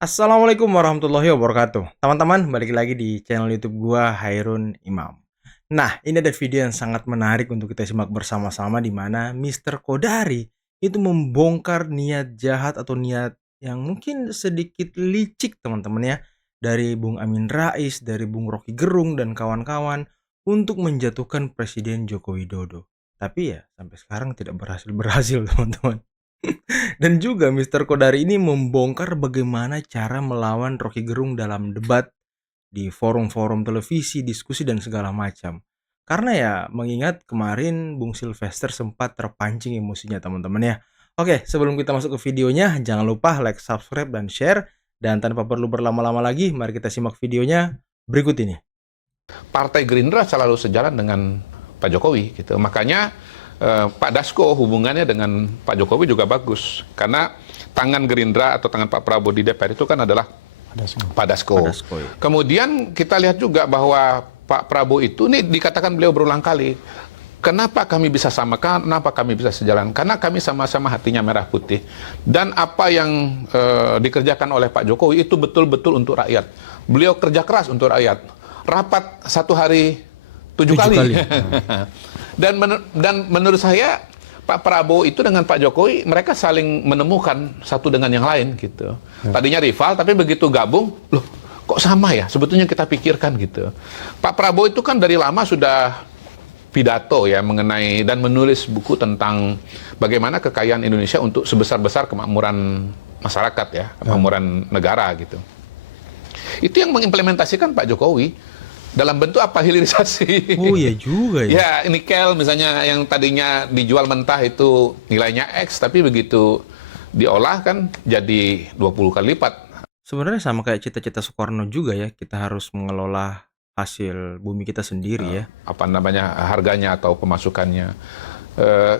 Assalamualaikum warahmatullahi wabarakatuh. Teman-teman, balik lagi di channel YouTube gua Hairun Imam. Nah, ini ada video yang sangat menarik untuk kita simak bersama-sama di mana Mister Kodari itu membongkar niat jahat atau niat yang mungkin sedikit licik teman-teman ya dari Bung Amin Rais, dari Bung Rocky Gerung dan kawan-kawan untuk menjatuhkan Presiden Joko Widodo. Tapi ya sampai sekarang tidak berhasil teman-teman. Dan juga Mister Kodari ini membongkar bagaimana cara melawan Rocky Gerung dalam debat di forum-forum televisi, diskusi dan segala macam. Karena ya mengingat kemarin Bung Sylvester sempat terpancing emosinya teman-teman ya. Oke, sebelum kita masuk ke videonya, jangan lupa like, subscribe, dan share. Dan tanpa perlu berlama-lama lagi, mari kita simak videonya berikut ini. Partai Gerindra selalu sejalan dengan Pak Jokowi gitu. Makanya Pak Dasko hubungannya dengan Pak Jokowi juga bagus karena tangan Gerindra atau tangan Pak Prabowo di DPR itu kan adalah Pak Dasko. Ya. Kemudian kita lihat juga bahwa Pak Prabowo itu ini dikatakan beliau berulang kali. Kenapa kami bisa sama? Kenapa kami bisa sejalan? Karena kami sama-sama hatinya merah putih. Dan apa yang dikerjakan oleh Pak Jokowi itu betul-betul untuk rakyat. Beliau kerja keras untuk rakyat. Rapat satu hari 7 kali. dan menurut saya Pak Prabowo itu dengan Pak Jokowi mereka saling menemukan satu dengan yang lain gitu. Tadinya rival tapi begitu gabung, loh kok sama ya? Sebetulnya kita pikirkan gitu. Pak Prabowo itu kan dari lama sudah pidato ya mengenai dan menulis buku tentang bagaimana kekayaan Indonesia untuk sebesar-besar kemakmuran masyarakat ya, kemakmuran negara gitu. Itu yang mengimplementasikan Pak Jokowi dalam bentuk apa? Hilirisasi. Oh iya juga ya. Ya, nikel misalnya yang tadinya dijual mentah itu nilainya X, tapi begitu diolah kan jadi 20 kali lipat. Sebenarnya sama kayak cita-cita Soekarno juga ya, kita harus mengelola hasil bumi kita sendiri ya. Apa namanya harganya atau pemasukannya.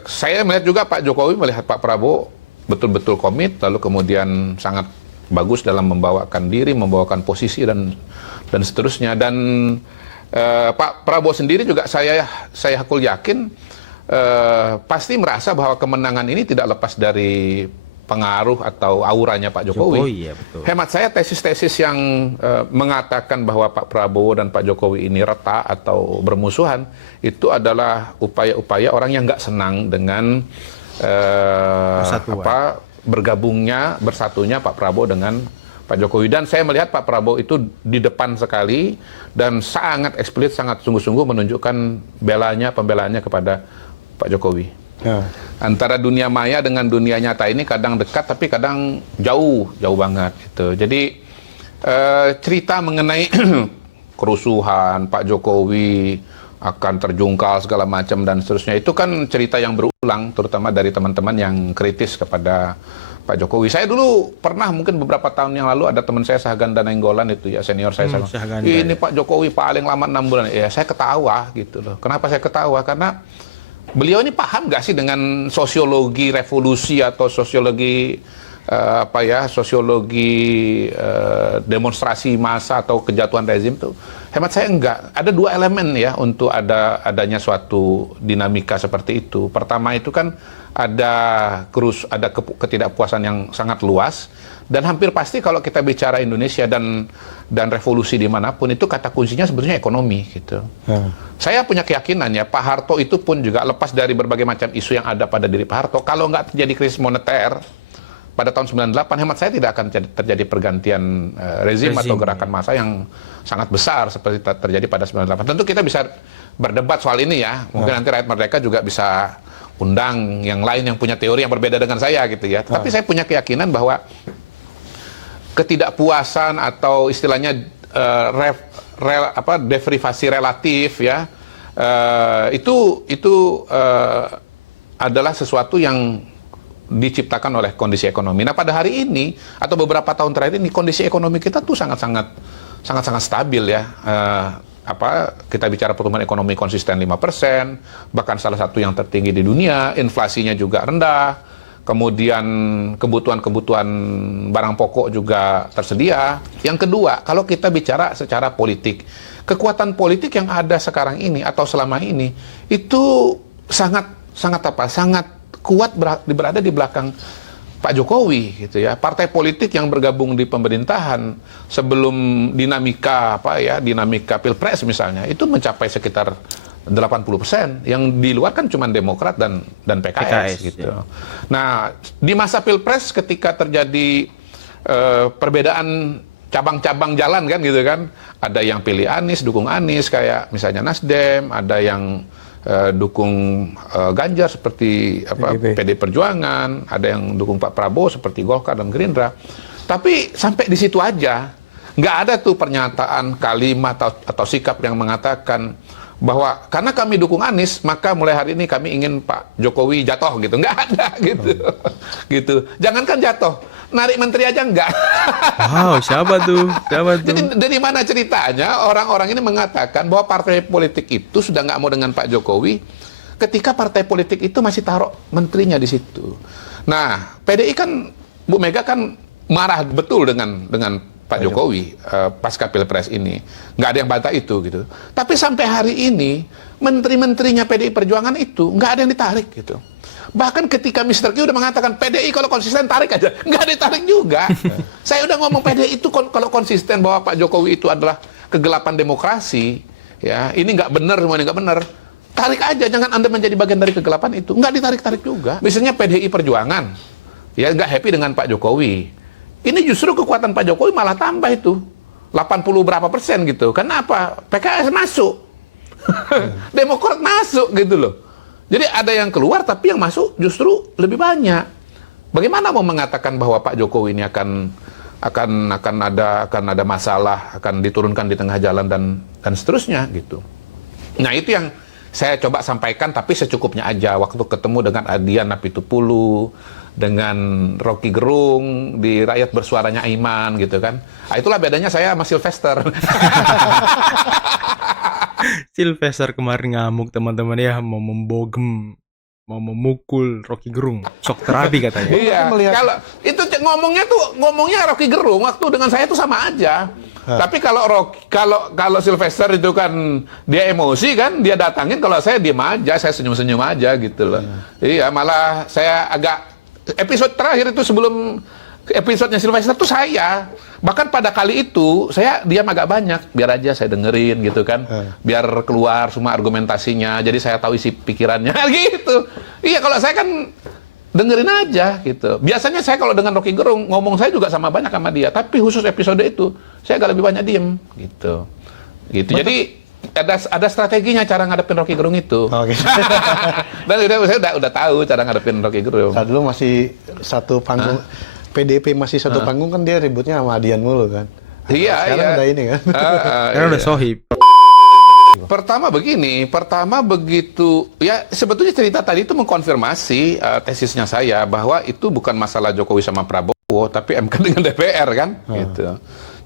Saya melihat juga Pak Jokowi melihat Pak Prabowo betul-betul komit, lalu kemudian sangat bagus dalam membawakan diri, membawakan posisi dan seterusnya. Dan Pak Prabowo sendiri juga saya hakul yakin pasti merasa bahwa kemenangan ini tidak lepas dari pengaruh atau auranya Pak Jokowi. Ya, betul. Hemat saya tesis-tesis yang mengatakan bahwa Pak Prabowo dan Pak Jokowi ini retak atau bermusuhan itu adalah upaya-upaya orang yang nggak senang dengan bergabungnya, bersatunya Pak Prabowo dengan Pak Jokowi. Dan saya melihat Pak Prabowo itu di depan sekali dan sangat eksplisit, sangat sungguh-sungguh menunjukkan pembelaannya kepada Pak Jokowi. Antara dunia maya dengan dunia nyata ini kadang dekat tapi kadang jauh banget gitu. Jadi cerita mengenai kerusuhan Pak Jokowi akan terjungkal segala macam dan seterusnya itu kan cerita yang berulang terutama dari teman-teman yang kritis kepada Pak Jokowi. Saya dulu pernah mungkin beberapa tahun yang lalu ada teman saya Sahaganda Nainggolan itu ya senior saya ini Pak Jokowi paling lama 6 bulan. Ya saya ketawa gitu loh. Kenapa saya ketawa? Karena beliau ini paham nggak sih dengan sosiologi revolusi atau sosiologi demonstrasi massa atau kejatuhan rezim tuh? Hemat saya enggak. Ada dua elemen ya untuk adanya suatu dinamika seperti itu. Pertama itu kan ada ketidakpuasan yang sangat luas dan hampir pasti kalau kita bicara Indonesia dan revolusi dimanapun itu kata kuncinya sebetulnya ekonomi gitu. Saya punya keyakinan ya Pak Harto itu pun juga lepas dari berbagai macam isu yang ada pada diri Pak Harto, kalau nggak terjadi krisis moneter pada tahun 98, hemat saya tidak akan terjadi pergantian rezim atau gerakan massa yang sangat besar seperti terjadi pada 98. Tentu kita bisa berdebat soal ini ya. Mungkin nanti rakyat merdeka juga bisa undang yang lain yang punya teori yang berbeda dengan saya gitu ya. Tapi saya punya keyakinan bahwa ketidakpuasan atau istilahnya deprivasi relatif ya itu adalah sesuatu yang diciptakan oleh kondisi ekonomi. Nah pada hari ini atau beberapa tahun terakhir ini kondisi ekonomi kita tuh sangat-sangat stabil ya. Kita bicara pertumbuhan ekonomi konsisten 5%, bahkan salah satu yang tertinggi di dunia, inflasinya juga rendah, kemudian kebutuhan barang pokok juga tersedia. Yang kedua, kalau kita bicara secara politik, kekuatan politik yang ada sekarang ini atau selama ini itu sangat kuat berada di belakang Pak Jokowi gitu ya. Partai politik yang bergabung di pemerintahan sebelum dinamika Pilpres misalnya itu mencapai sekitar 80%. Yang di luar kan cuma Demokrat dan PKS gitu. Ya. Nah, di masa Pilpres ketika terjadi perbedaan cabang-cabang jalan kan gitu kan. Ada yang pilih Anies, dukung Anies kayak misalnya Nasdem, ada yang dukung Ganjar seperti PD Perjuangan, ada yang dukung Pak Prabowo seperti Golkar dan Gerindra. Tapi sampai di situ aja, nggak ada tuh pernyataan, kalimat atau sikap yang mengatakan bahwa karena kami dukung Anies, maka mulai hari ini kami ingin Pak Jokowi jatuh gitu. Nggak ada gitu. Gitu. Jangankan jatuh, narik menteri aja nggak. Wow, siapa tuh? Jadi dari mana ceritanya orang-orang ini mengatakan bahwa partai politik itu sudah nggak mau dengan Pak Jokowi ketika partai politik itu masih taruh menterinya di situ. Nah, PDI kan, Bu Mega kan marah betul dengan Pak Jokowi pasca Pilpres ini. Nggak ada yang bantah itu gitu. Tapi sampai hari ini menteri-menterinya PDI Perjuangan itu nggak ada yang ditarik gitu. Bahkan ketika Mr. Q udah mengatakan PDI kalau konsisten tarik aja, nggak ditarik juga. Saya udah ngomong PDI itu kalau konsisten bahwa Pak Jokowi itu adalah kegelapan demokrasi, ya ini nggak benar, semua ini nggak benar. Tarik aja, jangan Anda menjadi bagian dari kegelapan itu. Nggak ditarik-tarik juga. Misalnya PDI Perjuangan, ya nggak happy dengan Pak Jokowi. Ini justru kekuatan Pak Jokowi malah tambah itu. 80 berapa persen gitu. Kenapa? PKS masuk. Demokrat masuk gitu loh. Jadi ada yang keluar tapi yang masuk justru lebih banyak. Bagaimana mau mengatakan bahwa Pak Jokowi ini akan ada masalah, akan diturunkan di tengah jalan dan seterusnya gitu. Nah, itu yang saya coba sampaikan tapi secukupnya aja waktu ketemu dengan Adian Apitupulu, dengan Rocky Gerung di Rakyat Bersuaranya Aiman gitu kan. Nah, itulah bedanya saya sama Sylvester. Sylvester kemarin ngamuk teman-teman ya, mau membogem, mau memukul Rocky Gerung. Sok terapi katanya. Iya. Kalau itu ngomongnya Rocky Gerung waktu dengan saya itu sama aja. Tapi kalau Sylvester itu kan dia emosi kan, dia datangin, kalau saya diem aja, saya senyum-senyum aja gitu loh. Iya, malah saya agak episode terakhir itu sebelum episodenya Sylvester tuh saya bahkan pada kali itu saya diam agak banyak biar aja saya dengerin gitu kan, biar keluar semua argumentasinya, jadi saya tahu isi pikirannya gitu. Iya, kalau saya kan dengerin aja gitu. Biasanya saya kalau dengan Rocky Gerung ngomong saya juga sama banyak sama dia, tapi khusus episode itu saya agak lebih banyak diem gitu. Jadi ada strateginya cara ngadepin Rocky Gerung itu. Oke. Dan saya udah tahu cara ngadepin Rocky Gerung. Saat dulu masih satu panggung, PDP masih satu panggung kan dia ributnya sama Adian mulu kan. Iya, sekarang iya. udah ini kan. Karena udah sohib. Pertama begitu, ya sebetulnya cerita tadi itu mengkonfirmasi tesisnya saya bahwa itu bukan masalah Jokowi sama Prabowo, tapi MK dengan DPR kan, gitu.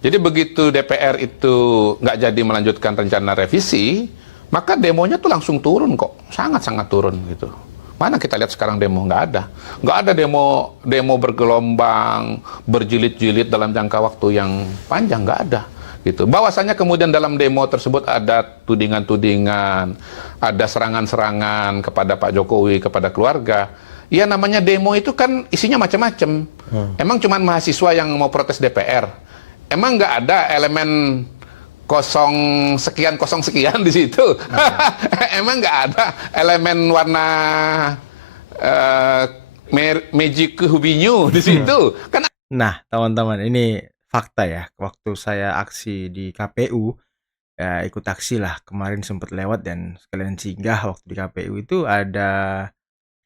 Jadi begitu DPR itu nggak jadi melanjutkan rencana revisi, maka demonya tuh langsung turun kok, sangat-sangat turun gitu. Mana kita lihat sekarang demo? Nggak ada demo bergelombang, berjilid-jilid dalam jangka waktu yang panjang, nggak ada. Gitu. Bahwasanya kemudian dalam demo tersebut ada tudingan-tudingan, ada serangan-serangan kepada Pak Jokowi, kepada keluarga. Ya namanya demo itu kan isinya macam-macam. Emang cuma mahasiswa yang mau protes DPR? Emang nggak ada elemen kosong sekian di situ? Emang nggak ada elemen warna magic hubinyu di situ? Kan. Nah, teman-teman, ini fakta ya. Waktu saya aksi di KPU, ya ikut aksi lah. Kemarin sempat lewat dan sekalian singgah waktu di KPU itu ada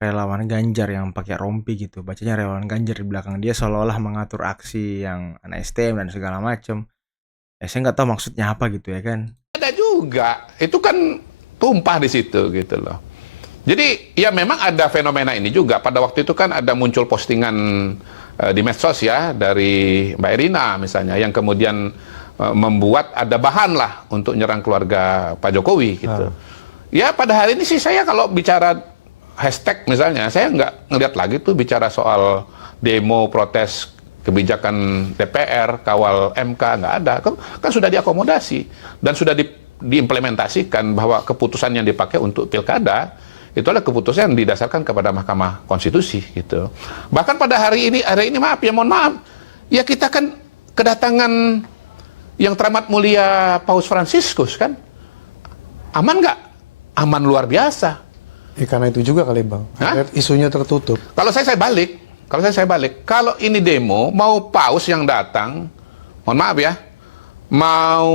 relawan Ganjar yang pakai rompi gitu. Bacanya relawan Ganjar di belakang dia seolah-olah mengatur aksi yang anak STM dan segala macam. Ya, saya nggak tahu maksudnya apa gitu ya kan. Ada juga, itu kan tumpah di situ gitu loh. Jadi ya memang ada fenomena ini juga. Pada waktu itu kan ada muncul postingan di medsos ya dari Mbak Irina misalnya yang kemudian membuat ada bahan lah untuk nyerang keluarga Pak Jokowi gitu. Ya pada hari ini sih saya kalau bicara hashtag misalnya, saya nggak ngeliat lagi tuh bicara soal demo protes kebijakan DPR, kawal MK, nggak ada. Kan sudah diakomodasi dan sudah diimplementasikan bahwa keputusan yang dipakai untuk pilkada itulah keputusan yang didasarkan kepada Mahkamah Konstitusi gitu. Bahkan pada hari ini maaf ya, mohon maaf, ya kita kan kedatangan yang teramat mulia Paus Fransiskus kan, aman nggak? Aman luar biasa. Karena itu juga kali Bang, isunya tertutup. Kalau saya balik, kalau ini demo mau paus yang datang, mohon maaf ya, mau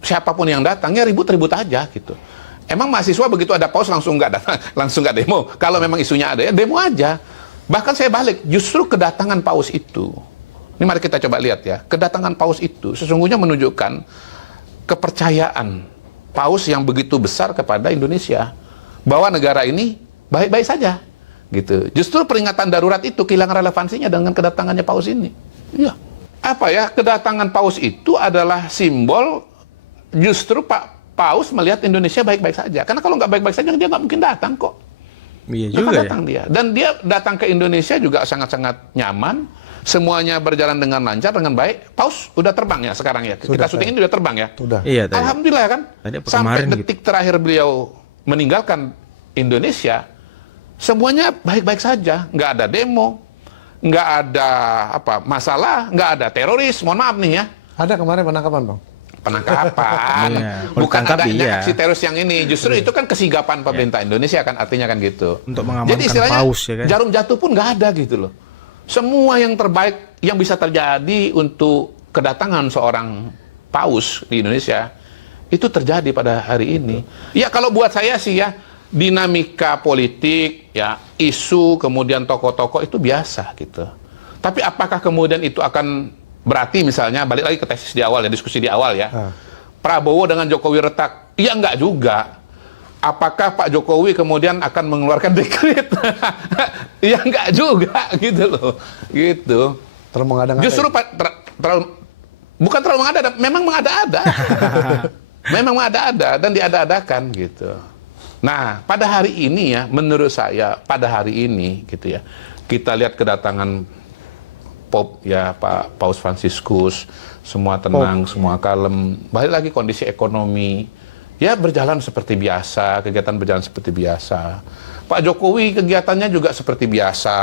siapapun yang datang ya ribut-ribut aja gitu. Emang mahasiswa begitu ada paus langsung nggak datang, langsung nggak demo? Kalau memang isunya ada ya demo aja. Bahkan saya balik, justru kedatangan paus itu, ini mari kita coba lihat ya, kedatangan paus itu sesungguhnya menunjukkan kepercayaan paus yang begitu besar kepada Indonesia, bahwa negara ini baik-baik saja gitu. Justru peringatan darurat itu kehilangan relevansinya dengan kedatangannya paus ini. Iya. Apa ya, kedatangan paus itu adalah simbol justru Pak Paus melihat Indonesia baik-baik saja. Karena kalau nggak baik-baik saja dia nggak mungkin datang kok. Iya Maka juga ya. datang dia. Dan dia datang ke Indonesia juga sangat-sangat nyaman. Semuanya berjalan dengan lancar, dengan baik. Paus udah terbang ya sekarang ya. Kita syuting ini udah terbang ya. Sudah. Iya tadi. Alhamdulillah kan. Tadi apa Sampai kemarin detik terakhir beliau meninggalkan Indonesia, semuanya baik-baik saja. Nggak ada demo, nggak ada masalah, nggak ada teroris. Mohon maaf nih ya. Ada kemarin penangkapan Bang. Penangkapan, Iya, bukan ditangkap, adanya iya. aksi teroris yang ini. Justru itu kan kesigapan pemerintah Indonesia kan, artinya kan gitu. Untuk mengamankan Jadi istilahnya paus ya kan. jarum jatuh pun nggak ada gitu loh. Semua yang terbaik yang bisa terjadi untuk kedatangan seorang paus di Indonesia itu terjadi pada hari ini. Ya kalau buat saya sih ya, dinamika politik, ya isu, kemudian tokoh-tokoh itu biasa gitu. Tapi apakah kemudian itu akan berarti misalnya, balik lagi ke tesis di awal ya, diskusi di awal ya, Prabowo dengan Jokowi retak? Ya enggak juga. Apakah Pak Jokowi kemudian akan mengeluarkan dekret? Ya enggak juga gitu loh. Gitu. Terlalu mengada-ngada. Justru bukan terlalu mengada-ada, memang mengada-ada. Memang mengada-ada dan diada-adakan gitu. Nah, pada hari ini ya, menurut saya pada hari ini gitu ya, kita lihat kedatangan Pak Paus Fransiskus, semua tenang, semua kalem. Balik lagi kondisi ekonomi, ya berjalan seperti biasa, kegiatan berjalan seperti biasa. Pak Jokowi kegiatannya juga seperti biasa,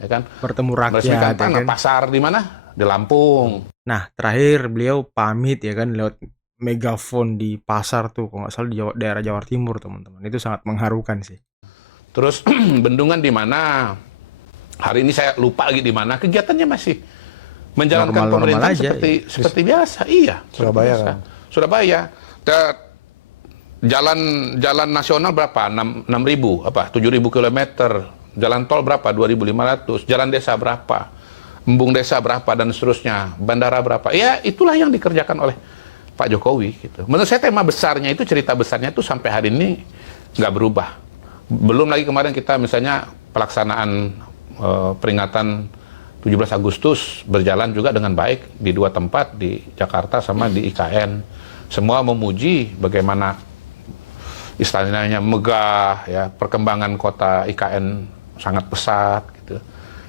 ya kan? Bertemu rakyat, Meresmikan ya tanah kan? pasar di mana? Di Lampung. Nah, terakhir beliau pamit ya kan lewat megafon di pasar tuh, kalau nggak salah di daerah Jawa Timur, teman-teman. Itu sangat mengharukan sih. Terus Bendungan di mana? Hari ini saya lupa lagi di mana. Kegiatannya masih menjalankan Normal-normal pemerintahan aja, seperti biasa. Iya. Surabaya seperti biasa. kan? Surabaya. Jalan nasional berapa? 7.000 kilometer. Jalan tol berapa? 2.500. Jalan desa berapa? Embung desa berapa dan seterusnya. Bandara berapa? Ya itulah yang dikerjakan oleh Pak Jokowi gitu. Menurut saya tema besarnya itu, cerita besarnya itu sampai hari ini nggak berubah. Belum lagi kemarin kita misalnya pelaksanaan peringatan 17 Agustus berjalan juga dengan baik di 2 tempat, di Jakarta sama di IKN. Semua memuji bagaimana istilahnya megah ya, perkembangan kota IKN sangat pesat gitu.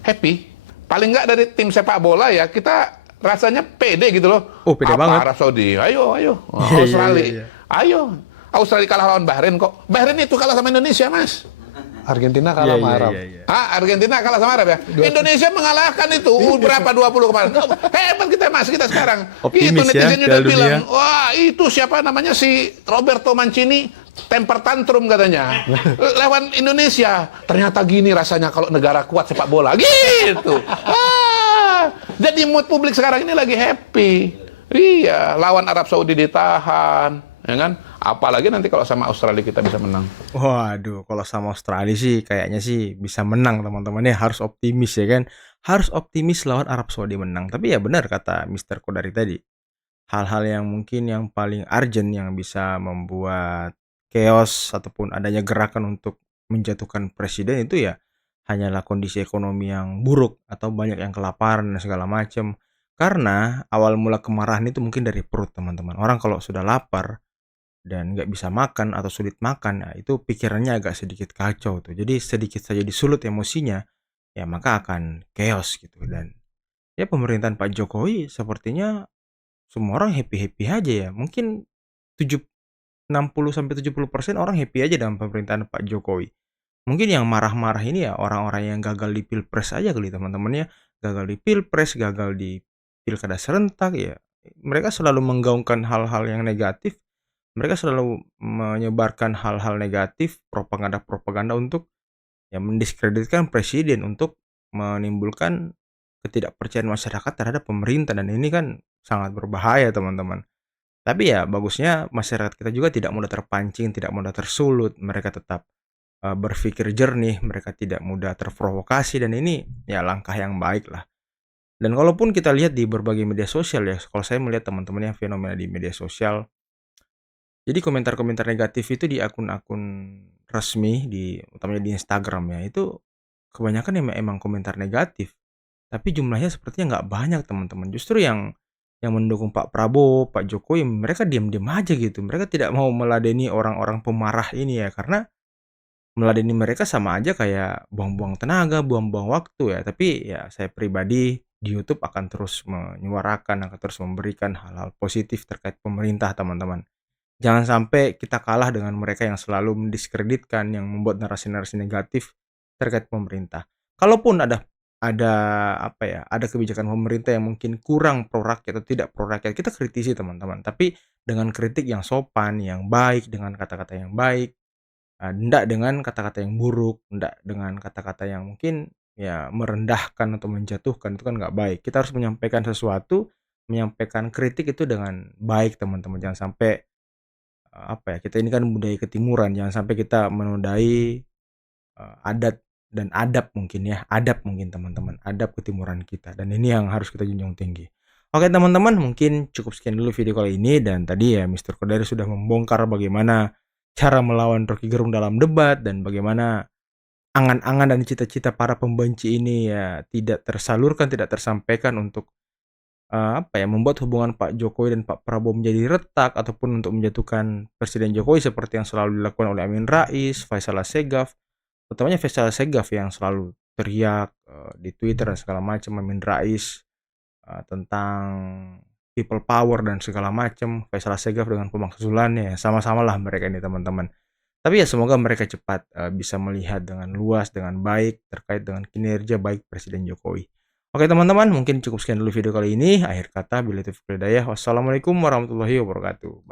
Happy. Paling nggak dari tim sepak bola ya, kita rasanya pede gitu loh. Oh, pede banget. Arab Saudi, ayo. Iya, Australia, iya. ayo. Australia kalah lawan Bahrain kok. Bahrain itu kalah sama Indonesia, Mas. Argentina kalah sama Arab. Iya. Argentina kalah sama Arab ya. Indonesia mengalahkan itu berapa 20 kemarin. Hebat kita Mas, kita sekarang. Optimis Itu ya, netizen Piala udah bilang, Dunia. wah itu siapa namanya si Roberto Mancini temper tantrum katanya. Lawan Indonesia. Ternyata gini rasanya kalau negara kuat sepak bola. Gitu. Jadi mood publik sekarang ini lagi happy. Iya, lawan Arab Saudi ditahan, ya kan? Apalagi nanti kalau sama Australia kita bisa menang. Waduh, kalau sama Australia sih kayaknya sih bisa menang, teman-teman ya. Harus optimis ya kan. Harus optimis lawan Arab Saudi menang. Tapi ya benar kata Mr. Kodari tadi. Hal-hal yang mungkin yang paling urgent yang bisa membuat chaos ataupun adanya gerakan untuk menjatuhkan presiden itu ya hanyalah kondisi ekonomi yang buruk atau banyak yang kelaparan dan segala macam. Karena awal mula kemarahan itu mungkin dari perut, teman-teman. Orang kalau sudah lapar dan nggak bisa makan atau sulit makan, ya itu pikirannya agak sedikit kacau tuh. Jadi sedikit saja disulut emosinya, ya maka akan chaos gitu. Dan ya pemerintahan Pak Jokowi sepertinya semua orang happy-happy aja ya. Mungkin 60-70% orang happy aja dengan pemerintahan Pak Jokowi. Mungkin yang marah-marah ini ya orang-orang yang gagal di Pilpres aja kali teman-teman ya. Gagal di Pilpres, gagal di pilkada serentak ya. Mereka selalu menggaungkan hal-hal yang negatif. Mereka selalu menyebarkan hal-hal negatif, propaganda-propaganda untuk ya mendiskreditkan presiden, untuk menimbulkan ketidakpercayaan masyarakat terhadap pemerintah, dan ini kan sangat berbahaya teman-teman. Tapi ya bagusnya masyarakat kita juga tidak mudah terpancing, tidak mudah tersulut, mereka tetap berpikir jernih, mereka tidak mudah terprovokasi, dan ini ya langkah yang baik lah. Dan kalaupun kita lihat di berbagai media sosial ya, kalau saya melihat teman-teman yang fenomena di media sosial, jadi komentar-komentar negatif itu di akun-akun resmi, utamanya di Instagram ya, itu kebanyakan emang komentar negatif. Tapi jumlahnya sepertinya nggak banyak teman-teman. Justru yang mendukung Pak Prabowo, Pak Jokowi, mereka diam-diam aja gitu. Mereka tidak mau meladeni orang-orang pemarah ini ya, karena meladeni mereka sama aja kayak buang-buang tenaga, buang-buang waktu ya. Tapi ya saya pribadi di YouTube akan terus menyuarakan, akan terus memberikan hal-hal positif terkait pemerintah teman-teman. Jangan sampai kita kalah dengan mereka yang selalu mendiskreditkan, yang membuat narasi-narasi negatif terkait pemerintah. Kalaupun ada apa ya, ada kebijakan pemerintah yang mungkin kurang pro rakyat atau tidak pro rakyat, kita kritisi teman-teman. Tapi dengan kritik yang sopan, yang baik, dengan kata-kata yang baik, ndak dengan kata-kata yang buruk, ndak dengan kata-kata yang mungkin ya merendahkan atau menjatuhkan, itu kan nggak baik. Kita harus menyampaikan sesuatu, menyampaikan kritik itu dengan baik teman-teman. Jangan sampai apa ya, kita ini kan budaya ketimuran, jangan sampai kita menodai adat dan adab mungkin teman-teman, adab ketimuran kita, dan ini yang harus kita junjung tinggi. Oke teman-teman, mungkin cukup sekian dulu video kali ini, dan tadi ya Mr. Kodari sudah membongkar bagaimana cara melawan Rocky Gerung dalam debat, dan bagaimana angan-angan dan cita-cita para pembenci ini ya tidak tersalurkan, tidak tersampaikan untuk apa ya, membuat hubungan Pak Jokowi dan Pak Prabowo menjadi retak, ataupun untuk menjatuhkan Presiden Jokowi seperti yang selalu dilakukan oleh Amin Rais, Faisal Assegaf, utamanya Faisal Assegaf yang selalu teriak di Twitter dan segala macam, Amin Rais tentang people power dan segala macam, Faisal Assegaf dengan pemakzulannya, sama-samalah mereka ini teman-teman. Tapi ya semoga mereka cepat bisa melihat dengan luas, dengan baik terkait dengan kinerja baik Presiden Jokowi. Oke teman-teman, mungkin cukup sekian dulu video kali ini. Akhir kata, billahi taufiq wal hidayah. Wassalamualaikum warahmatullahi wabarakatuh.